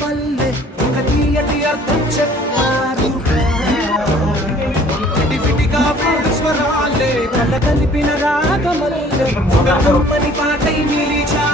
మల్లె ఒక తీయటి అర్థం చెప్పారు విటిగా మూడు స్వరాలే కథ కలిపిన రాగమల్లె ఒక కమ్మని పాటై నిలిచా